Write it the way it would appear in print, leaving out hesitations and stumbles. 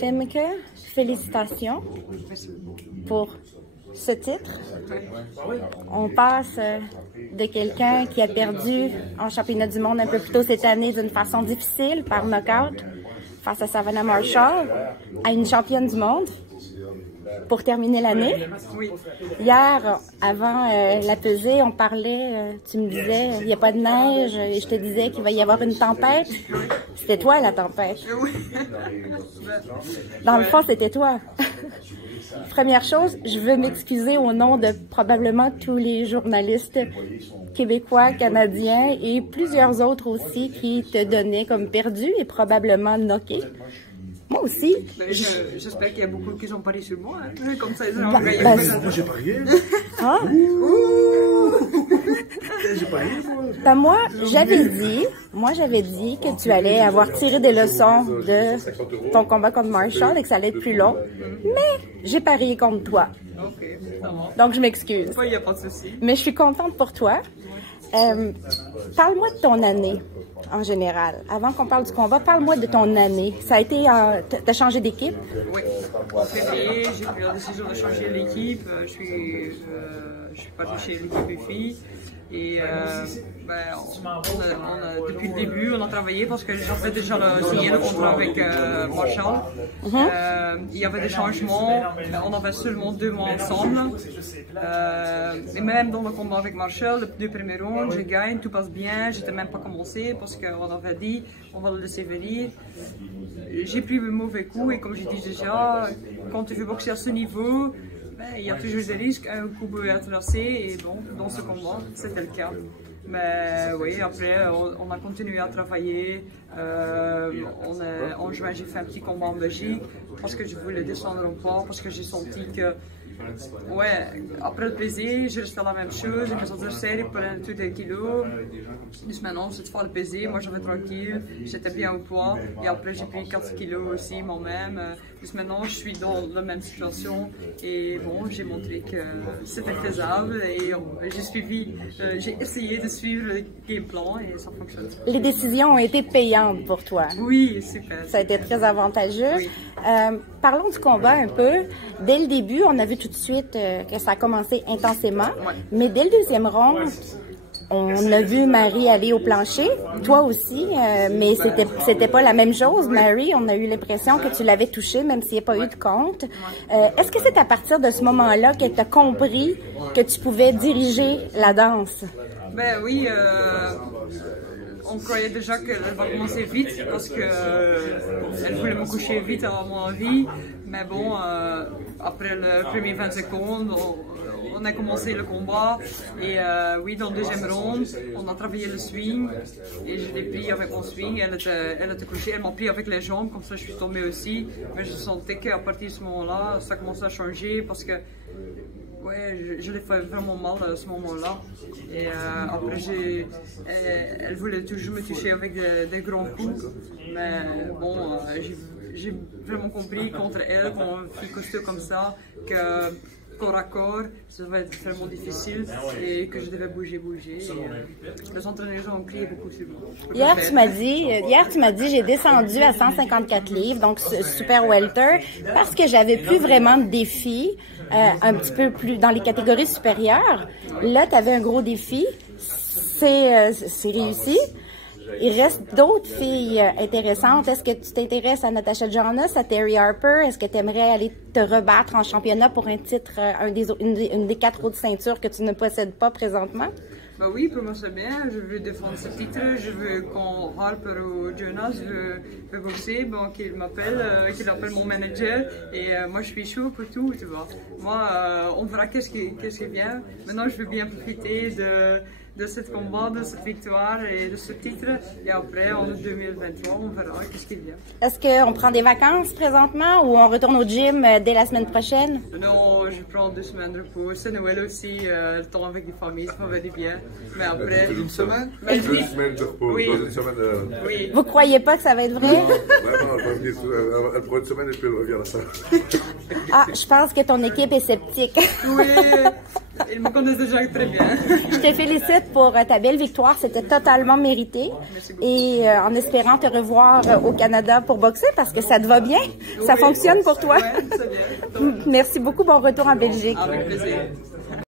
Femke, félicitations pour ce titre. On passe de quelqu'un qui a perdu en championnat du monde un peu plus tôt cette année d'une façon difficile par knockout face à Savannah Marshall à une championne du monde pour terminer l'année. Hier, avant la pesée, on parlait, tu me disais, il n'y a pas de neige et je te disais qu'il va y avoir une tempête. C'était toi la tempête. Dans le fond, c'était toi. Première chose, je veux m'excuser au nom de probablement tous les journalistes québécois, canadiens et plusieurs autres aussi qui te donnaient comme perdu et probablement knocké. Moi aussi. J'espère qu'il y a beaucoup qui ont parié sur moi. Hein. Comme ça, ils ont moi, j'ai parié. Ah? J'ai parié, moi. Ben moi, j'avais dit que tu allais avoir tiré des leçons de ton combat contre Marshall et que ça allait être plus long. Mais j'ai parié contre toi. Ok, ça va. Donc, je m'excuse. Il n'y a pas de souci. Mais je suis contente pour toi. Parle-moi de ton année, en général. Avant qu'on parle du combat, parle-moi de ton année. Ça a été... t'as changé d'équipe? Oui. En février, j'ai pris la décision de changer l'équipe. Je suis partie chez l'équipe des filles. Et depuis le début, on a travaillé parce que j'avais déjà signé le contrat avec Marshall. Il y avait des changements, on avait seulement 2 mois ensemble. Et même dans le combat avec Marshall, les 2 premiers rounds, je gagne, tout passe bien. J'étais même pas commencé parce qu'on avait dit on va le laisser venir. J'ai pris le mauvais coup et comme j'ai dit déjà, quand tu veux boxer à ce niveau, il y a toujours des risques, un coup peut être lancé et donc dans ce combat, c'était le cas. Mais oui, après, on a continué à travailler. En juin, j'ai fait un petit combat en Belgique parce que je voulais descendre en poids, parce que j'ai senti que, ouais, après le pesé, je restais à la même chose. Mes adversaires prenaient tous des kilos. Donc maintenant, cette fois le pesé, moi j'avais tranquille, j'étais bien au poids. Et après, j'ai pris 4 kilos aussi moi-même. Donc maintenant, je suis dans la même situation. Et bon, j'ai montré que c'était faisable et j'ai essayé de suivre le game plan et ça fonctionne. Les décisions ont été payantes pour toi. Oui, super. Ça a été très avantageux. Oui. Parlons du combat un peu. Dès le début, on a vu tout de suite que ça a commencé intensément. Ouais. Mais dès le deuxième round, on a vu Marie aller au plancher, toi aussi, mais c'était pas la même chose. Marie, on a eu l'impression que tu l'avais touchée, même s'il n'y a pas eu de compte. Est-ce que c'est à partir de ce moment-là que tu as compris que tu pouvais diriger la danse? Ben oui, on croyait déjà qu'elle va commencer vite parce que elle voulait me coucher vite à mon avis. Mais bon, après les premiers 20 secondes, on a commencé le combat et oui, dans le deuxième round, on a travaillé le swing et je l'ai pris avec mon swing. Elle était couchée, elle m'a pris avec les jambes, comme ça je suis tombée aussi. Mais je sentais qu'à partir de ce moment-là, ça commençait à changer parce que ouais, je l'ai fait vraiment mal à ce moment-là. Et après, elle voulait toujours me toucher avec des grands coups. Mais bon, j'ai vraiment compris contre elle, quand on fait costaud comme ça, que corps à corps, ça va être vraiment difficile et que je devais bouger. Et, les entraîneurs ont crié beaucoup sur moi. Hier, tu m'as dit, j'ai descendu à 154 livres, donc super welter, parce que j'avais plus vraiment de défis, un petit peu plus dans les catégories supérieures. Là, tu avais un gros défi. C'est réussi. Il reste d'autres filles intéressantes. Est-ce que tu t'intéresses à Natasha Jonas, à Terry Harper? Est-ce que tu aimerais aller te rebattre en championnat pour un titre, une des 4 autres ceintures que tu ne possèdes pas présentement? Bah oui, pour moi c'est bien, je veux défendre ce titre, je veux qu'on Harper ou Jonas veut boxer, bon, qu'il appelle mon manager et moi je suis chaud pour tout, tu vois. Moi, on verra qu'est-ce qui vient. Maintenant je veux bien profiter de ce combat, de cette victoire et de ce titre. Et après, en 2023, on verra qu'est-ce qui vient. Est-ce qu'on prend des vacances présentement ou on retourne au gym dès la semaine prochaine? Non, je prends 2 semaines de repos. C'est Noël aussi, le temps avec des familles, ça va du bien. Mais après... Une semaine? 2 semaines de repos. Oui. Dans une semaine, oui. Vous croyez pas que ça va être vrai? Vraiment, elle prend une semaine et puis elle revient à ça. Ah, je pense que ton équipe est sceptique. Oui. Ils me connaissent déjà très bien. Je te félicite pour ta belle victoire. C'était totalement mérité. Et en espérant te revoir au Canada pour boxer parce que ça te va bien. Ça fonctionne pour toi. Ouais, c'est bien. Merci beaucoup. Bon retour en Belgique. Avec plaisir.